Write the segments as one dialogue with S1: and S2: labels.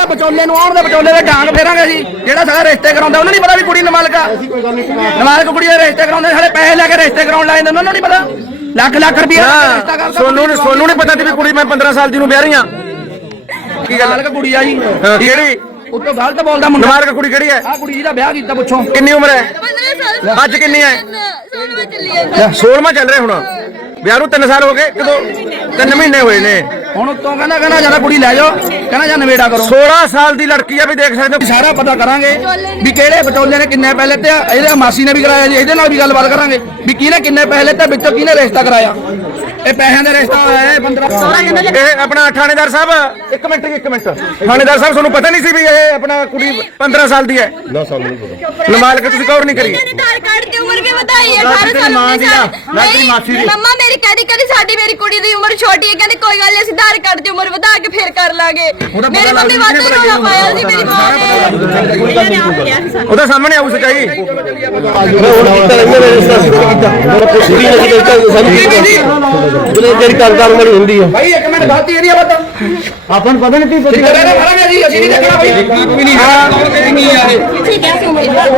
S1: ਵਿਚੋਲੇ ਨੂੰ ਆਉਣ ਦੇ ਵਿਚੋਲੇ ਦੇ ਡਾਂਗ ਫੇਰਾਂਗੇ ਅਸੀਂ। ਜਿਹੜਾ ਸਾਡਾ ਰਿਸ਼ਤੇ ਕਰਾਉਂਦਾ ਉਹਨੂੰ ਨਹੀਂ ਪਤਾ ਵੀ ਕੁੜੀ ਨਾਬਾਲਗ ਆ। ਨਾਬਾਲਗ ਕੁੜੀ ਦੇ ਰਿਸ਼ਤੇ ਕਰਾਉਂਦੇ ਸਾਡੇ ਪੈਸੇ ਲੈ ਕੇ ਰਿਸ਼ਤੇ ਕਰਾਉਣ ਲਾਏ ਉਹਨਾਂ ਨੂੰ ਨਹੀਂ ਪਤਾ। ਲੱਖ ਲੱਖ ਰੁਪਏ ਰਿਸ਼ਤਾ ਕਰਦਾ।
S2: ਸੋਨੂੰ ਨਹੀਂ ਪਤਾ ਸੀ ਵੀ ਕੁੜੀ ਮੈਂ 15 ਸਾਲ ਦੀ ਨੂੰ ਵਿਆਹ ਰਹੀ ਆ।
S1: ਕੀ ਗੱਲ ਹੈ ਕੁੜੀ ਆ ਜੀ
S2: ਕਿਹੜੀ
S1: ਉੱਤੋਂ ਗਲਤ ਬੋਲਦਾ ਮੁੰਡਾ।
S2: ਨਾਬਾਲਗ ਕੁੜੀ ਕਿਹੜੀ ਹੈ?
S1: ਆ ਕੁੜੀ ਜਿਹਦਾ ਵਿਆਹ ਕੀਤਾ ਪੁੱਛੋ
S2: ਕਿੰਨੀ ਉਮਰ ਹੈ?
S3: 15 ਸਾਲ
S2: ਅੱਜ ਕਿੰਨੀ ਹੈ? 16ਵਾਂ ਚੱਲ ਰਿਹਾ ਹੁਣ। ਵਿਆਹ ਨੂੰ 3 ਸਾਲ ਹੋ ਗਏ। ਕਦੋਂ 3 ਮਹੀਨੇ ਹੋਏ ਨੇ
S1: ਹੁਣ ਉੱਤੋਂ ਕਹਿੰਦਾ ਜਿਆਦਾ ਕੁੜੀ ਲੈ ਜਾਓ। ਕਹਿੰਦਾ ਜਾਂ ਨਵੇੜਾ ਕਰੋ।
S2: 16 ਸਾਲ ਦੀ ਲੜਕੀ ਆ ਵੀ ਦੇਖ ਸਕਦੇ ਹੋ।
S1: ਸਾਰਾ ਪਤਾ ਕਰਾਂਗੇ ਵੀ ਕਿਹੜੇ ਵਿਚੋਲੇ ਨੇ ਕਿੰਨੇ ਪੈਸੇ ਲਿੱਤੇ ਆ। ਇਹਦੇ ਮਾਸੀ ਨੇ ਵੀ ਕਰਾਇਆ ਜੀ। ਇਹਦੇ ਨਾਲ ਵੀ ਗੱਲਬਾਤ ਕਰਾਂਗੇ ਵੀ ਕਿਹਨੇ ਕਿੰਨੇ ਪੈਸੇ ਲਿੱਤੇ ਵਿੱਚੋਂ ਕਿਹਨੇ ਰਿਸ਼ਤਾ ਕਰਾਇਆ। ਇਹ ਪੈਸਿਆਂ ਦਾ ਰਿਸ਼ਤਾ ਹੋਇਆ ਹੈ 15।
S2: ਇਹ ਆਪਣਾ ਥਾਣੇਦਾਰ ਸਾਹਿਬ ਇੱਕ ਮਿੰਟ ਥਾਣੇਦਾਰ ਸਾਹਿਬ ਤੁਹਾਨੂੰ ਪਤਾ ਨਹੀਂ ਸੀ ਵੀ ਇਹ ਆਪਣਾ ਕੁੜੀ 15 ਸਾਲ ਦੀ ਹੈ?
S4: ਨਾ ਸਾਨੂੰ ਨਹੀਂ ਪਤਾ।
S2: ਨਾਬਾਲਗ ਤੁਸੀਂ ਗੌਰ ਨਹੀਂ ਕਰੀ।
S3: ਆਧਾਰ ਕਾਰਡ ਦੀ ਉਮਰ ਕੇ ਬਤਾਈ 18 ਸਾਲ ਮੰਮਾ ਮੇਰੀ ਕਹਿੰਦੀ ਸਾਡੀ ਮੇਰੀ ਕੁੜੀ ਦੀ ਉਮਰ ਛੋਟੀ ਹੈ। ਕਹਿੰਦੀ ਕੋਈ ਗੱਲ ਨਹੀਂ ਅਸੀਂ ਆਧਾਰ ਕਾਰਡ ਦੀ ਉਮਰ ਵਧਾ ਕੇ ਫੇਰ ਕਰ ਲਾਂਗੇ। ਮੇਰੀ ਮੰਮੀ ਵਾਧੂ ਰੌਲਾ ਪਾਇਆ ਸੀ ਮੇਰੀ ਮਾਂ ਨੇ।
S2: ਉਹਦਾ ਸਾਹਮਣੇ ਆਉ ਸਚਾਈ।
S4: ਜਿਹੜੀ ਕੰਕਾਰ ਵਾਲੀ ਹੁੰਦੀ ਹੈ
S1: ਭਾਈ ਇੱਕ ਮਿੰਟ ਗਲਤੀ ਇਹਦੀ ਆ ਪਤਾ
S4: ਆਪਾਂ ਨੂੰ ਪਤਾ ਨਹੀਂ
S1: ਠੀਕ ਹੈ ਨਾ ਕਰਾਂਗੇ ਜੀ। ਅਸੀਂ ਨਹੀਂ ਦੇਖਣਾ ਭਾਈ ਵੀ ਨਹੀਂ ਹਾਂ ਕੀ ਆ ਇਹ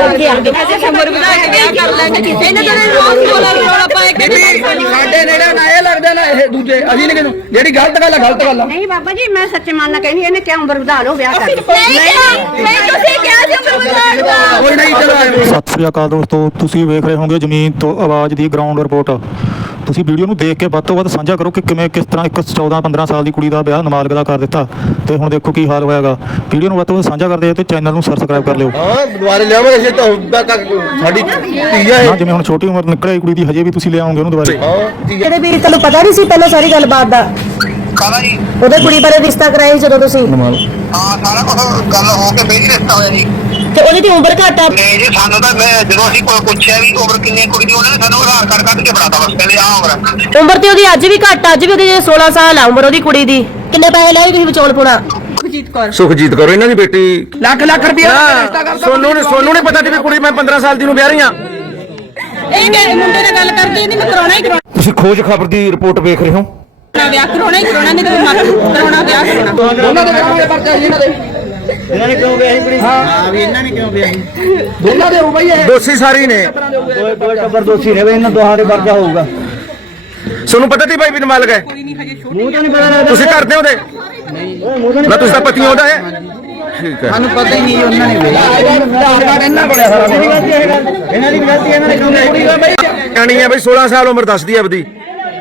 S3: ਉਮਰ ਵਧਾ ਕੇ ਵਿਆਹ ਕਰ ਲਾਂਗੇ। ਇਹਨਾਂ ਦਾ ਰੋਜ਼ ਰੌਲਾ ਪਾਇਆ ਕਿ
S1: ਸਾਡੇ ਨੇੜੇ ਨਾ ਇਹ ਲੱਗਦੇ ਨਾ ਇਹ ਦੂਜੇ। ਅਸੀਂ ਨਹੀਂ ਕਿਹਨੂੰ ਜਿਹੜੀ ਗਲਤ ਗੱਲ ਆ ਗਲਤ ਗੱਲ ਆ।
S5: ਨਹੀਂ ਬਾਬਾ ਜੀ ਮੈਂ ਸੱਚੇ ਮਨ ਨਾਲ ਕਹਿੰਦੀ ਇਹਨੇ ਕਿਉਂ ਉਮਰ ਵਧਾ ਲਓ ਵਿਆਹ ਕਰ
S3: ਨਹੀਂ ਤੁਸੀਂ ਕਿਹਾ ਸੀ ਉਮਰ ਵਧਾ ਲਓ।
S1: ਕੋਈ ਨਹੀਂ ਚਲੋ
S6: ਸਤਿ ਸ੍ਰੀ ਅਕਾਲ ਦੋਸਤੋ, ਤੁਸੀਂ ਵੇਖ ਰਹੇ ਹੋਗੇ ਜ਼ਮੀਨ ਤੋਂ ਆਵਾਜ਼ ਦੀ ਗਰਾਊਂਡ ਰਿਪੋਰਟ। ਤੁਸੀਂ ਵੀਡੀਓ ਨੂੰ ਦੇਖ ਕੇ ਵੱਧ ਤੋਂ ਵੱਧ ਸਾਂਝਾ ਕਰੋ ਕਿ ਕਿਵੇਂ ਕਿਸ ਤਰ੍ਹਾਂ ਇੱਕ 14-15 ਸਾਲ ਦੀ ਕੁੜੀ ਦਾ ਵਿਆਹ ਨਾਬਾਲਗ ਦਾ ਕਰ ਦਿੱਤਾ ਤੇ ਹੁਣ ਦੇਖੋ ਕੀ ਹਾਲ ਹੋਇਆਗਾ। ਵੀਡੀਓ ਨੂੰ ਵੱਧ ਤੋਂ ਵੱਧ ਸਾਂਝਾ ਕਰਦੇ ਤੇ ਚੈਨਲ ਨੂੰ ਸਬਸਕ੍ਰਾਈਬ ਕਰ ਲਿਓ।
S4: ਹਾਂ ਦੁਬਾਰੇ ਲਿਆਵਾਂਗੇ ਅਸੀਂ ਤਾਂ ਹੁੰਦਾ ਸਾਡੀ ਧੀ ਹੈ।
S6: ਹਾਂ ਜਿਵੇਂ ਹੁਣ ਛੋਟੀ ਉਮਰ ਨਿਕਲਿਆ ਕੁੜੀ ਦੀ ਹਜੇ ਵੀ ਤੁਸੀਂ ਲਿਆਓਗੇ ਉਹਨੂੰ ਦੁਬਾਰੇ।
S5: ਇਹਦੇ ਵੀਰ ਤੈਨੂੰ ਪਤਾ ਨਹੀਂ ਸੀ ਪਹਿਲਾਂ ਸਾਰੀ ਗੱਲਬਾਤ ਦਾ?
S7: ਕਾਹਦਾ ਜੀ?
S5: ਉਹਦੇ ਕੁੜੀ ਬਾਰੇ ਰਿਸ਼ਤਾ ਕਰਾਇਆ ਸੀ ਜਦੋਂ ਤੁਸੀਂ?
S7: ਹਾਂ ਸਾਰਾ ਕੁਝ ਗੱਲ ਹੋ ਕੇ ਬੇਹੀ ਰਿਸ਼ਤਾ ਹੋਇਆ ਜੀ।
S5: ਤੇ ਉਹਦੀ ਦੀ ਉਮਰ ਘੱਟ ਆ।
S7: ਨਹੀਂ ਜੀ ਸਾਨੂੰ ਤਾਂ ਮੈਂ ਜਦੋਂ ਅਸੀਂ ਪੁੱਛਿਆ ਵੀ ਉਮਰ ਕਿੰਨੀ ਹੈ ਕੁੜੀ ਦੀ ਉਹਨਾਂ ਨੇ ਸਾਨੂੰ ਆਧਾਰ ਕਾਰਡ ਕੱਢ ਕੇ ਫੜਾਤਾ। ਬਸ ਕਹਿੰਦੇ ਆਹ ਉਮਰ।
S5: ਉਮਰ ਤੇ ਉਹਦੀ ਅੱਜ ਵੀ ਘੱਟ ਆ। ਅੱਜ ਵੀ ਉਹਦੀ 16 ਸਾਲ ਆ ਉਮਰ ਉਹਦੀ ਕੁੜੀ ਦੀ। ਕਿੰਨੇ ਪੈਸੇ ਲਏ ਤੁਸੀਂ ਵਿਚੋਲ ਪੁਣਾ?
S2: ਸੁਖਜੀਤ ਕੌਰ ਇਹਨਾਂ ਦੀ ਬੇਟੀ।
S1: ਲੱਖ ਲੱਖ ਰੁਪਏ ਰਿਸ਼ਤਾ ਕਰਦਾ।
S2: ਸੋਨੂੰ ਨਹੀਂ ਪਤਾ ਸੀ ਵੀ ਕੁੜੀ ਮੈਂ 15 ਸਾਲ ਦੀ ਨੂੰ ਵਿਆਹ ਰਹੀ ਆ।
S5: ਇਹ ਕਹਿੰਦੇ ਮੁੰਡੇ ਨਾਲ ਗੱਲ ਕਰਦੀ ਨਹੀਂ ਮੈਂ ਕਰਾਉਣਾ ਹੀ ਕਰਾਉਣਾ।
S2: ਤੁਸੀਂ ਖੋਜ ਖਬਰ ਦੀ ਰਿਪੋਰਟ ਵੇਖ ਰਹੇ ਹੋ।
S5: ਵਿਆਹ ਕਰਾਉਣਾ ਹੀ ਕਰਾਉਣਾ ਨਹੀਂ ਤੇ ਮਤ ਕਰਾਉਣਾ ਵਿਆਹ ਕਰਾਉਣਾ।
S1: ਦੋਨਾਂ ਦੇ ਕਰਾਂਗੇ ਪਰਚਾ ਜੀ ਇਹਨਾਂ ਦੇ।
S4: ਇਹਨਾਂ ਨੇ ਕਿਉਂ ਵਿਆਹੀ ਕੁੜੀ? ਹਾਂ ਵੀ ਇਹਨਾਂ ਨੇ ਕਿਉਂ ਵਿਆਹੀ?
S1: ਦੋਨਾਂ ਦੇ ਹੋ ਬਈ ਇਹ
S2: ਦੋਸ਼ੀ ਸਾਰੇ ਨੇ।
S4: ਕੋਈ ਟੱਬਰ ਦੋਸ਼ੀ ਰਹੇ ਇਹਨਾਂ ਦੋਹਾਂ ਦੇ ਵਰਗਾ ਹੋਊਗਾ।
S2: ਤੁਹਾਨੂੰ ਪਤਾ ਸੀ ਭਾਈ ਵੀ ਨਾਬਾਲਗ ਹੈ?
S4: ਮੂੰਹ ਤਾਂ ਨਹੀਂ ਪਤਾ ਲੱਗਦਾ।
S2: ਤੁਸੀਂ ਕਰਦੇ ਹੋ ਉਹਦੇ ਨਾ? ਤੁਸੀਂ ਤਾਂ ਪਤੀ ਉਹਦਾ ਹੈ। ਠੀਕ ਹੈ।
S1: ਸਾਨੂੰ ਪਤਾ ਹੀ ਨਹੀਂ ਉਹਨਾਂ ਨੇ ਆਧਾਰ ਕਾਰਡ ਇਹਨਾਂ ਕੋਲ ਸਾਰਾ
S4: ਇਹਨਾਂ ਦੀ ਗਲਤੀ ਇਹਨਾਂ ਨੇ ਕਿਉਂ ਵਿਆਹੀ?
S2: ਕਹਾਣੀ ਹੈ ਬਈ 16 ਸਾਲ ਉਮਰ ਦੱਸਦੀ ਹੈ ਆਪਦੀ।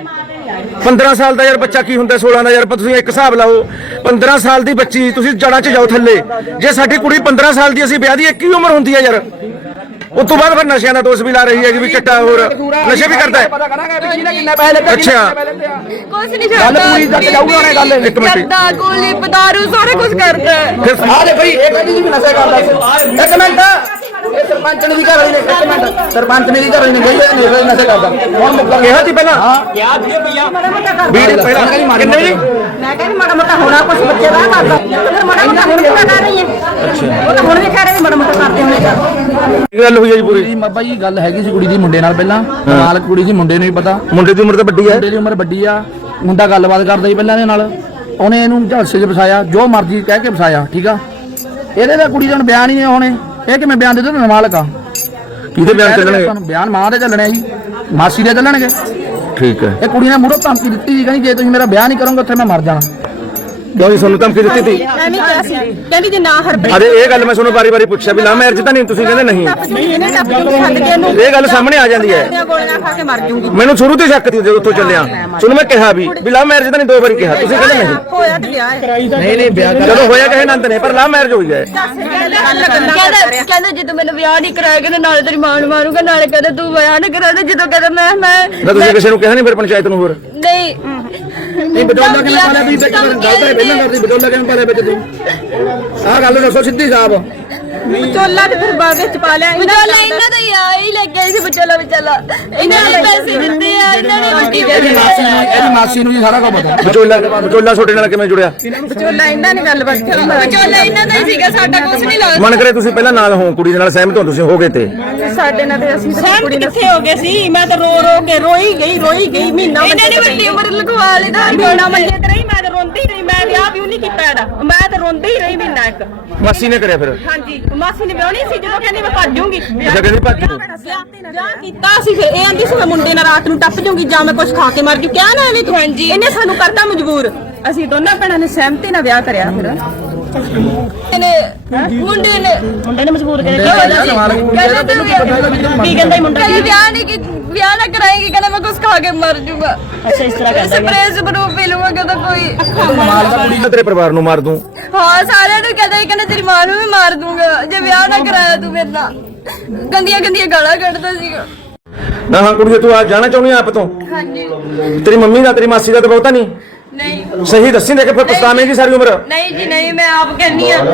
S2: 15 ਸਾਲ ਦਾ ਯਾਰ ਬੱਚਾ ਕੀ ਹੁੰਦਾ 16 ਦਾ ਯਾਰ ਤੁਸੀਂ ਇੱਕ ਹਿਸਾਬ ਲਾਓ। 15 ਸਾਲ ਦੀ ਬੱਚੀ ਤੁਸੀਂ ਜੜਾਂ 'ਚ ਜਾਓ ਥੱਲੇ। ਜੇ ਸਾਡੀ ਕੁੜੀ 15 ਸਾਲ ਦੀ ਅਸੀਂ ਵਿਆਹ ਦੀ ਕੀ ਉਮਰ ਹੁੰਦੀ ਹੈ ਯਾਰ? ਉਸ ਤੋਂ ਬਾਅਦ ਫਿਰ ਨਸ਼ਿਆਂ ਦਾ ਦੋਸ਼ ਵੀ ਲਾ ਰਹੀ ਹੈ ਕਿ ਵੀ ਚਿੱਟਾ ਹੋਰ ਨਸ਼ੇ ਵੀ ਕਰਦਾ ਹੈ।
S1: ਪਤਾ ਕਰਾਂਗੇ ਵੀ ਕਿਹਨੇ ਕਿੰਨੇ ਪੈਸੇ ਲਿੱਤੇ।
S2: ਅੱਛਾ
S3: ਕੁਝ ਨਹੀਂ
S1: ਗੱਲ
S3: ਕਰਦਾ।
S1: ਪੂਰੀ ਤੱਕ ਜਾਊਗਾ ਉਹਨੇ ਗੱਲ।
S2: ਇੱਕ ਮਿੰਟ
S3: ਕਰਦਾ ਗੋਲੀ ਪਦਾਰੂ ਸਾਰਾ ਕੁਝ ਕਰਦਾ
S2: ਫਿਰ
S1: ਆ ਦੇ ਬਈ ਇਹ ਕਹਿੰਦੀ ਸੀ ਵੀ ਨਸ਼ਾ ਕਰਦਾ ਸੀ। ਇੱਕ ਮਿੰਟ ਇਹ ਸਰਪੰਚ ਨੇ ਵੀ ਘਰ ਵਾਲੀ ਨੇ ਇੱਕ ਮਿੰਟ ਸਰਪੰਚ ਨੇ ਵੀ ਘਰ ਵਾਲੀ ਨੇ ਕਹੀ ਇਹ ਨਸ਼ਾ ਕਰਦਾ। ਹੁਣ ਮੁੱਕਰ
S2: ਕਿਹਾ ਸੀ ਪਹਿਲਾਂ
S1: ਵੀਡੀਓ ਪਹਿਲਾਂ
S2: ਕਿੰਨੇ ਜੀ?
S5: ਮੈਂ ਕਹਿੰਦੀ ਮਾੜਾ ਮੋਟਾ ਹੋਣਾ ਕੁਝ ਬੱਚੇ ਦਾ ਕਰਦਾ ਫਿਰ ਮਾੜਾ ਮੋਟਾ ਹੁਣ ਵੀ ਕਰ ਰਹੀ ਹੈ। ਉਹ ਤਾਂ ਹੁਣ ਵੀ ਕਹਿ ਰਹੇ ਵੀ ਮਾੜਾ ਮੋਟਾ ਕਰਦੇ ਹੋਣੇ
S2: ਕੀ ਗੱਲ ਹੋਈ ਹੈ ਜੀ ਪੂਰੀ?
S1: ਜੀ ਬਾਬਾ ਜੀ ਗੱਲ ਹੈਗੀ ਸੀ ਕੁੜੀ ਦੀ ਮੁੰਡੇ ਨਾਲ ਪਹਿਲਾਂ। ਨਾਲ ਕੁੜੀ ਸੀ ਮੁੰਡੇ ਨੂੰ ਵੀ ਪਤਾ।
S2: ਮੁੰਡੇ ਦੀ ਉਮਰ ਤਾਂ ਵੱਡੀ ਹੈ।
S1: ਮੁੰਡੇ ਦੀ ਉਮਰ ਵੱਡੀ ਆ। ਮੁੰਡਾ ਗੱਲਬਾਤ ਕਰਦਾ ਸੀ ਪਹਿਲਾਂ ਇਹਦੇ ਨਾਲ। ਉਹਨੇ ਇਹਨੂੰ ਝਾਂਸੇ 'ਚ ਫਸਾਇਆ ਜੋ ਮਰਜ਼ੀ ਕਹਿ ਕੇ ਫਸਾਇਆ। ਠੀਕ ਆ ਇਹਦੇ ਦਾ ਕੁੜੀ ਦਾ ਹੁਣ ਬਿਆਨ ਹੀ ਨਹੀਂ ਹੋਣੇ। ਇਹ ਕਿਵੇਂ ਬਿਆਨ ਦੇ ਦੋ? ਨਾਬਾਲਗ ਆ।
S2: ਕਿਹਦੇ ਬਿਆਨ ਚੱਲਣਗੇ?
S1: ਬਿਆਨ ਮਾਂ ਦੇ ਚੱਲਣੇ ਜੀ ਮਾਸੀ ਦੇ ਚੱਲਣਗੇ।
S2: ਠੀਕ ਹੈ।
S1: ਇਹ ਕੁੜੀ ਨੇ ਮੂਹਰੋਂ ਧਮਕੀ ਦਿੱਤੀ ਸੀ ਕਹਿੰਦੀ ਜੇ ਤੁਸੀਂ ਮੇਰਾ ਵਿਆਹ ਨਹੀਂ ਕਰੋਗੇ ਉੱਥੇ ਮੈਂ ਮਰ ਜਾਣਾ।
S2: ਕਿਉਂ ਜੀ ਤੁਹਾਨੂੰ ਧਮਕੀ ਦਿੱਤੀ ਸੀ?
S5: ਐਵੇਂ ਕਿਹਾ ਸੀ ਕਹਿੰਦੀ ਜੇ ਨਾ ਹਰਬੀ
S2: ਅਰੇ ਇਹ ਗੱਲ ਮੈਂ ਤੁਹਾਨੂੰ ਵਾਰੀ-ਵਾਰੀ ਪੁੱਛਿਆ ਵੀ ਲਾ ਮੈਰਿਜ ਤਾਂ ਨਹੀਂ ਤੁਸੀਂ ਕਹਿੰਦੇ ਨਹੀਂ।
S5: ਇਹਨੇ ਟੱਪ ਕੇ ਛੱਡ ਕੇ ਇਹਨੂੰ
S2: ਇਹ ਗੱਲ ਸਾਹਮਣੇ ਆ ਜਾਂਦੀ ਹੈ।
S5: ਗੋਲੀਆਂ ਖਾ ਕੇ ਮਰ ਜੂਗੀ।
S2: ਮੈਨੂੰ ਸ਼ੁਰੂ ਤੋਂ ਸ਼ੱਕ ਸੀ ਜਦੋਂ ਉੱਥੋਂ ਚੱਲਿਆ। ਤੁਹਾਨੂੰ ਮੈਂ ਕਿਹਾ ਵੀ ਲਾ ਮੈਰਿਜ ਤਾਂ ਨਹੀਂ 2 ਵਾਰੀ ਕਿਹਾ ਤੁਸੀਂ ਕਹਿੰਦੇ ਨਹੀਂ।
S5: ਹੋਇਆ ਤੇ ਵਿਆਹ ਹੈ।
S1: ਨਹੀਂ ਵਿਆਹ
S2: ਚਲੋ ਹੋਇਆ ਕਿਸੇ ਨੰਦ ਨੇ ਪਰ ਲਾ ਮੈਰਿਜ ਹੋਈ ਹੈ।
S3: ਕਹਿੰਦਾ ਜਦੋਂ ਮੈਨੂੰ ਵਿਆਹ ਨਹੀਂ ਕਰਾਇਆ ਕਹਿੰਦਾ ਨਾਲੇ ਤੇਰੀ ਮਾਂ ਨੂੰ ਮਾਰੂਗਾ ਨਾਲੇ ਕਹਿੰਦਾ ਤੂੰ ਵਿਆਹ ਨਾ ਕਰਾ ਦੇ। ਜਦੋਂ ਕਹਿੰਦਾ ਮੈਂ
S2: ਨਾ ਤੁਸੀਂ ਕਿਸੇ ਨੂੰ ਕਿਹਾ ਨਹੀਂ ਫਿਰ ਪੰਚਾਇਤ ਨੂੰ ਹੋਰ?
S3: ਨਹੀਂ
S1: ਨਹੀਂ ਬਟੋਲਾ ਕਿਵੇਂ ਪਾਲਿਆ ਵੀ ਵਿੱਚ ਗਲਤ ਹੈ ਪਹਿਲਾਂ ਕਰਦੀ ਬਟੋਲਾ ਕਿਵੇਂ ਪਾਲਿਆ ਵਿੱਚ ਤੂੰ? ਆਹ ਗੱਲ ਦੱਸੋ ਸਿੱਧੀ ਸਾਹਿਬ।
S5: ਵਿਚੋਲਾ ਤੇ ਫਿਰ ਬਾਅਦ ਵਿੱਚ ਪਾ ਲਿਆ
S3: ਵਿਚੋਲਾ ਇਹਨਾਂ ਦਾ ਹੀ ਆ ਹੀ ਲੈ ਕੇ ਆਈ ਸੀ ਵਿਚੋਲਾ ਇਹਨਾਂ ਨੇ ਪੈਸੇ ਦਿੱਤੇ ਆ ਇਹਨਾਂ ਨੇ ਰੋਟੀ
S1: ਇਹਦੀ ਮਾਸੀ ਨੂੰ ਜੀ ਸਾਰਾ ਕੁਝ ਪਤਾ।
S2: ਵਿਚੋਲਾ ਤੁਹਾਡੇ ਨਾਲ ਕਿਵੇਂ ਜੁੜਿਆ?
S5: ਵਿਚੋਲਾ ਇਹਨਾਂ ਨੇ ਗੱਲਬਾਤ ਕੀਤੀ।
S3: ਵਿਚੋਲਾ ਇਹਨਾਂ ਦਾ ਹੀ ਸੀਗਾ ਸਾਡਾ ਕੁਝ ਨਹੀਂ ਲੱਗਦਾ।
S2: ਮਨ ਕਰੇ ਤੁਸੀਂ ਪਹਿਲਾਂ ਨਾਲ ਹੋ ਕੁੜੀ ਦੇ ਨਾਲ ਸਹਿਮਤ ਹੋ ਤੁਸੀਂ ਹੋ ਗਏ ਤੇ
S5: ਸਾਡੇ ਨਾਲ ਤੇ ਅਸੀਂ ਕੁੜੀ ਕਿੱਥੇ ਹੋ ਗਏ ਸੀ। ਮੈਂ ਤਾਂ ਰੋ ਕੇ ਰੋਈ ਗਈ ਮਹੀਨਾ।
S3: ਇਹਨਾਂ ਨੇ ਵੱਡੀ ਉਮਰ ਲਗਵਾ ਲਈ ਦਾ
S5: ਮਹੀਨਾ ਮੰਜੇ ਤੇ ਰਹੀ। ਮੈਂ ਤਾਂ ਰੋਂਦੀ ਰਹੀ। ਮੈਂ ਵਿਆਹ ਵੀ ਉਹਨੇ ਕੀਤਾ ਇਹਦਾ ਮੈਂ ਤਾਂ ਰੋਂਦੀ ਹੀ ਰਹੀ ਮਹੀਨਾ ਇੱਕ
S2: ਮਾਸੀ ਨੇ ਕਰਿਆ ਫਿਰ?
S5: ਹਾਂਜੀ ਮਾਸੀ ਨੇ ਵਿਆਹਣੀ ਸੀ ਜਦੋਂ ਕਹਿੰਦੀ ਮੈਂ ਭੱਜ ਜਾਊਂਗੀ
S2: ਅੱਛਾ, ਕਹਿੰਦੀ ਭੱਜ ਜਾਊਂ।
S5: ਵਿਆਹ ਕੀਤਾ ਸੀ ਫਿਰ ਇਹ ਆਂਦੀ ਸੀ ਮੈਂ ਮੁੰਡੇ ਨਾਲ ਰਾਤ ਨੂੰ ਟੱਪ ਜਾਊਂਗੀ ਜਾਂ ਮੈਂ ਕੁਝ ਖਾ ਕੇ ਮਰ ਜੂ ਕਿਹਾ ਨਾ ਐਵੇਂ ਤੂੰ ਹਾਂਜੀ ਇਹਨੇ ਸਾਨੂੰ ਕਰਤਾ ਮਜਬੂਰ ਅਸੀਂ ਦੋਨਾਂ ਭੈਣਾਂ ਨੇ ਸਹਿਮਤੀ ਨਾਲ ਵਿਆਹ ਕਰਿਆ ਫਿਰ
S3: ਮੁੰਡੇ ਨੇ
S5: ਮਜਬੂਰ
S3: ਕੀ ਕਹਿੰਦਾ ਮੁੰਡਾ ਵਿਆਹ ਨਹੀਂ ਕੀ ਵਿਆਹ ਨਾ ਕਰਾਏਗੀ ਕਹਿੰਦਾ ਮੈਂ ਕੁਝ ਖਾ ਕੇ ਮਰ ਜੂਗਾ
S5: ਅੱਛਾ ਇਸ ਤਰ੍ਹਾਂ ਕਹਿੰਦਾ
S3: ਸਪਰੇਅ ਬਰੂ ਪੀ ਲੂੰਗਾ ਕਹਿੰਦਾ ਕੋਈ
S2: ਮੈਂ ਤੇਰੇ ਪਰਿਵਾਰ ਨੂੰ ਮਾਰ ਦੂੰ।
S3: ਹਾਂ ਸਾਰਿਆਂ ਨੂੰ ਕਹਿੰਦਾ ਤੇਰੀ ਮਾਂ ਨੂੰ ਵੀ ਮਾਰ ਦੂੰਗਾ ਜੇ ਵਿਆਹ ਨਾ ਕਰਾਇਆ ਤੂੰ ਮੇਰੇ ਨਾਲ ਗੰਦੀਆਂ ਗੰਦੀਆਂ ਗਾਲਾਂ ਕੱਢਦਾ ਸੀਗਾ।
S2: ਨਾ ਹਾਂ ਕੁੜੀਏ, ਤੂੰ ਆ ਜਾਣਾ ਚਾਹੁੰਦੀ ਆ ਆਪ ਤੋਂ?
S3: ਹਾਂਜੀ
S2: ਤੇਰੀ ਮੰਮੀ ਦਾ ਤੇਰੀ ਮਾਸੀ ਦਾ ਤਾਂ ਬਹੁਤਾ ਨਹੀਂ?
S3: ਨਹੀਂ
S2: ਸਹੀ ਦੱਸੀ ਦੇ ਕੇ ਫਿਰ ਪਛਤਾਵੇਂਗੀ ਸਾਰੀ ਉਮਰ।
S3: ਨਹੀਂ ਜੀ ਨਹੀਂ ਮੈਂ ਆਪ ਕਹਿੰਨੀ ਆ